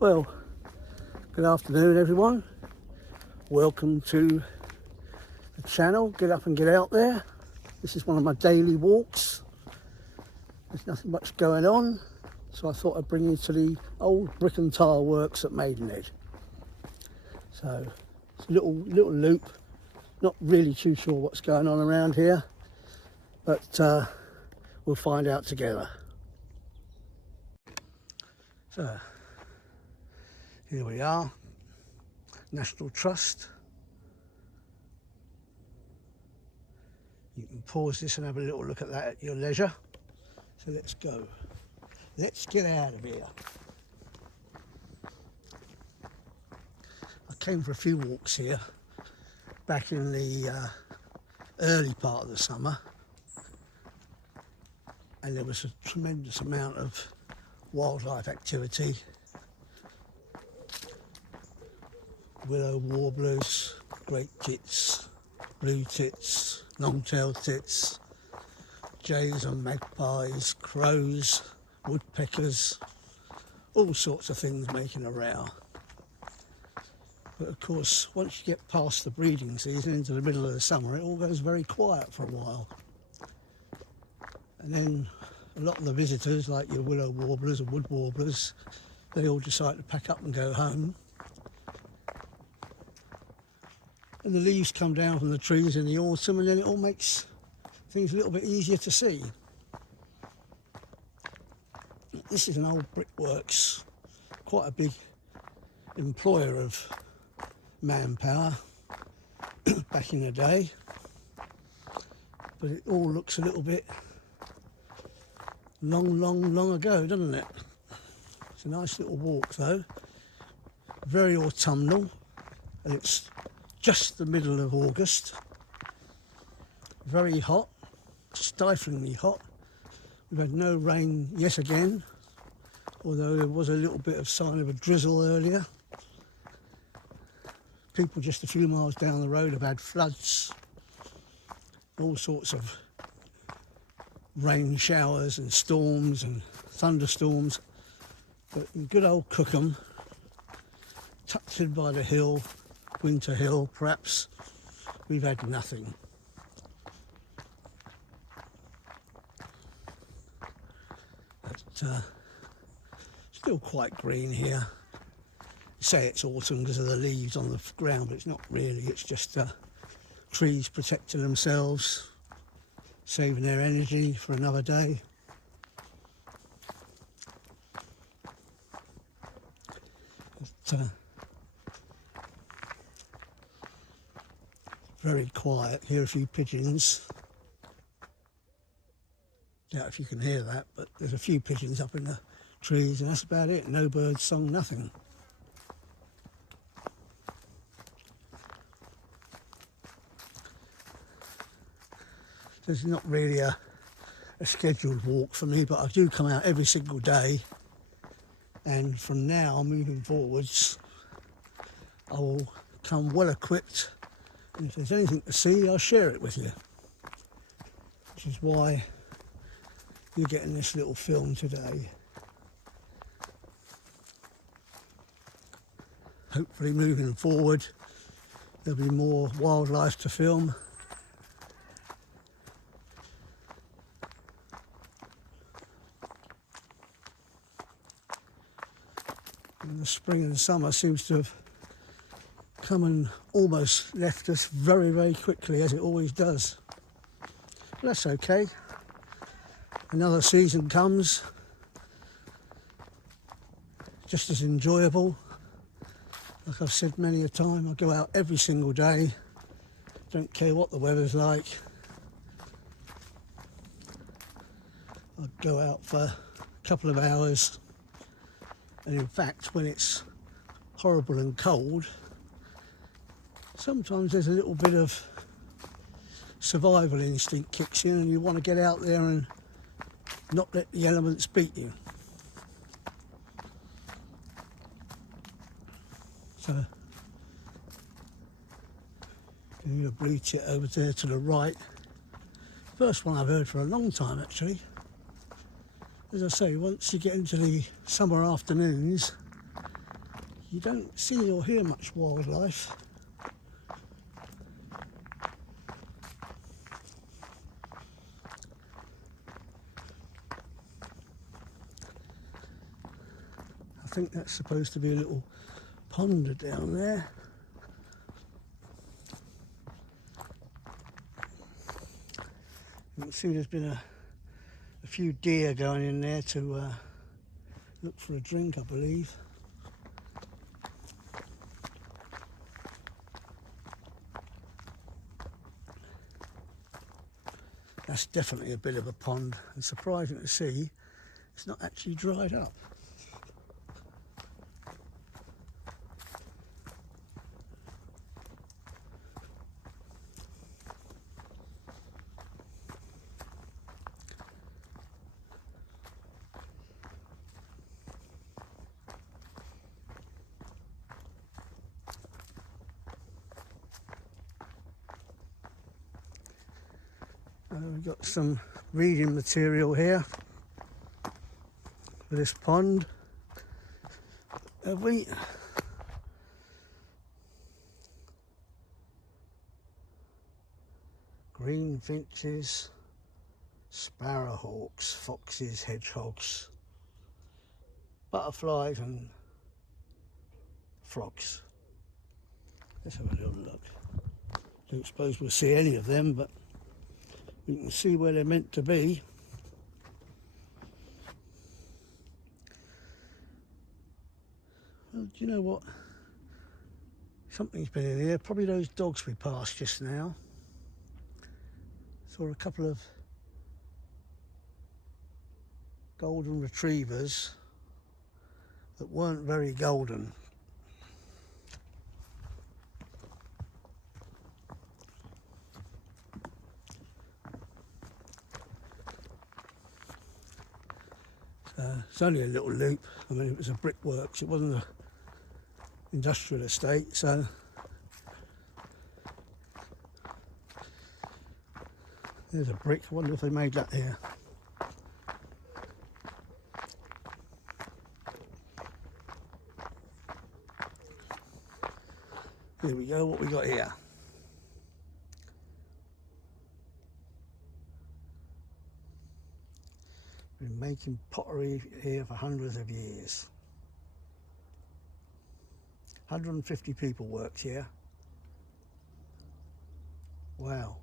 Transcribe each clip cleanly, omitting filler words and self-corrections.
Well, good afternoon everyone. Welcome to the channel, Get Up and Get Out There. This is one of my daily walks. There's nothing much going on, so I thought I'd bring you to the Old Brick and Tile works at Maidenhead. So it's a little loop, not really too sure what's going on around here, but we'll find out together. So here we are, National Trust. You can pause this and have a little look at that at your leisure. So let's go. Let's get out of here. I came for a few walks here back in the early part of the summer, and there was a tremendous amount of wildlife activity. Willow warblers, great tits, blue tits, long-tailed tits, jays and magpies, crows, woodpeckers, all sorts of things making a row. But of course, once you get past the breeding season into the middle of the summer, it all goes very quiet for a while. And then a lot of the visitors, like your willow warblers and wood warblers, they all decide to pack up and go home. And the leaves come down from the trees in the autumn, and then it all makes things a little bit easier to see. This is an old brickworks, quite a big employer of manpower back in the day, but it all looks a little bit long ago, doesn't it? It's a nice little walk though, very autumnal, and it's just the middle of August. Very hot, stiflingly hot. We've had no rain yet again, although there was a little bit of sign of a drizzle earlier. People just a few miles down the road have had floods, all sorts of rain showers and storms and thunderstorms. But in good old Cookham, tucked by the hill, Winter Hill perhaps, we've had nothing. But still quite green here. Say it's autumn because of the leaves on the ground, but it's not really. It's just trees protecting themselves, saving their energy for another day. But, very quiet. Hear a few pigeons. Doubt if you can hear that, but there's a few pigeons up in the trees, and that's about it. No birds sung, nothing. This is not really a scheduled walk for me, but I do come out every single day, and from now moving forwards I will come well equipped, and if there's anything to see I'll share it with you, which is why you're getting this little film today. Hopefully moving forward there'll be more wildlife to film. And the spring and summer seems to have come and almost left us very quickly, as it always does. But that's okay. Another season comes, just as enjoyable. Like I've said many a time, I go out every single day, don't care what the weather's like. I go out for a couple of hours, and in fact when it's horrible and cold, sometimes there's a little bit of survival instinct kicks in, and you want to get out there and not let the elements beat you. So, a blue tit over there to the right. First one I've heard for a long time actually. As I say, once you get into the summer afternoons, you don't see or hear much wildlife. I think that's supposed to be a little pond down there. You can see there's been a few deer going in there to look for a drink, I believe. That's definitely a bit of a pond, and surprising to see it's not actually dried up. We've got some reading material here for this pond, have we? Green finches, sparrowhawks, foxes, hedgehogs, butterflies and frogs. Let's have a little look. Don't suppose we'll see any of them, but you can see where they're meant to be. Well, do you know what? Something's been in here. Probably those dogs we passed just now. Saw a couple of golden retrievers that weren't very golden. It's only a little loop. I mean, it was a brickworks, it wasn't an industrial estate, so there's a brick. I wonder if they made that here. Here we go, what we got here. Been making pottery here for hundreds of years. 150 people worked here. Wow.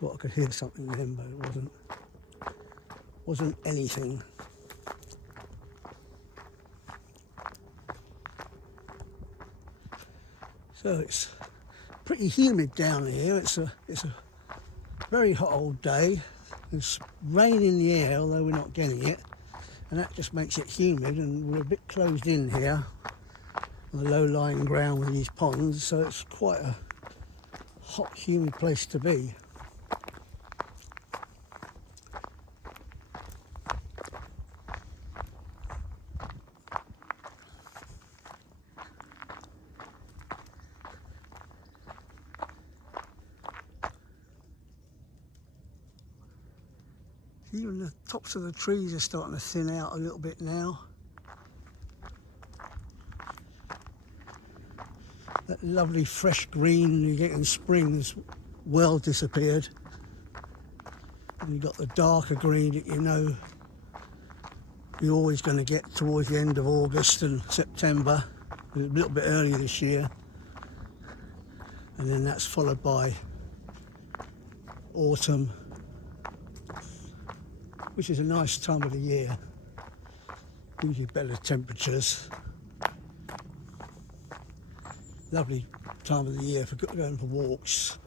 Thought I could hear something then, but it wasn't anything. So it's pretty humid down here. It's a very hot old day. There's rain in the air, although we're not getting it, and that just makes it humid. And we're a bit closed in here on the low-lying ground with these ponds, so it's quite a hot, humid place to be. Even the tops of the trees are starting to thin out a little bit now. That lovely fresh green you get in spring has well disappeared. And you've got the darker green that you know you're always going to get towards the end of August and September. A little bit earlier this year. And then that's followed by autumn, which is a nice time of the year, usually better temperatures. Lovely time of the year for going for walks.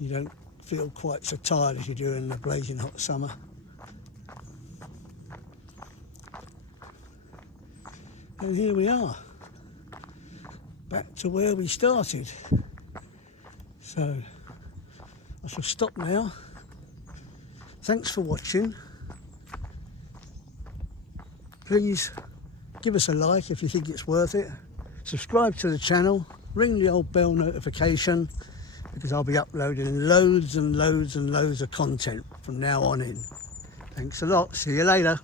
You don't feel quite so tired as you do in the blazing hot summer. And here we are, back to where we started. So I shall stop now. Thanks for watching. Please give us a like if you think it's worth it. Subscribe to the channel, ring the old bell notification, because I'll be uploading loads and loads and loads of content from now on in. Thanks a lot. See you later.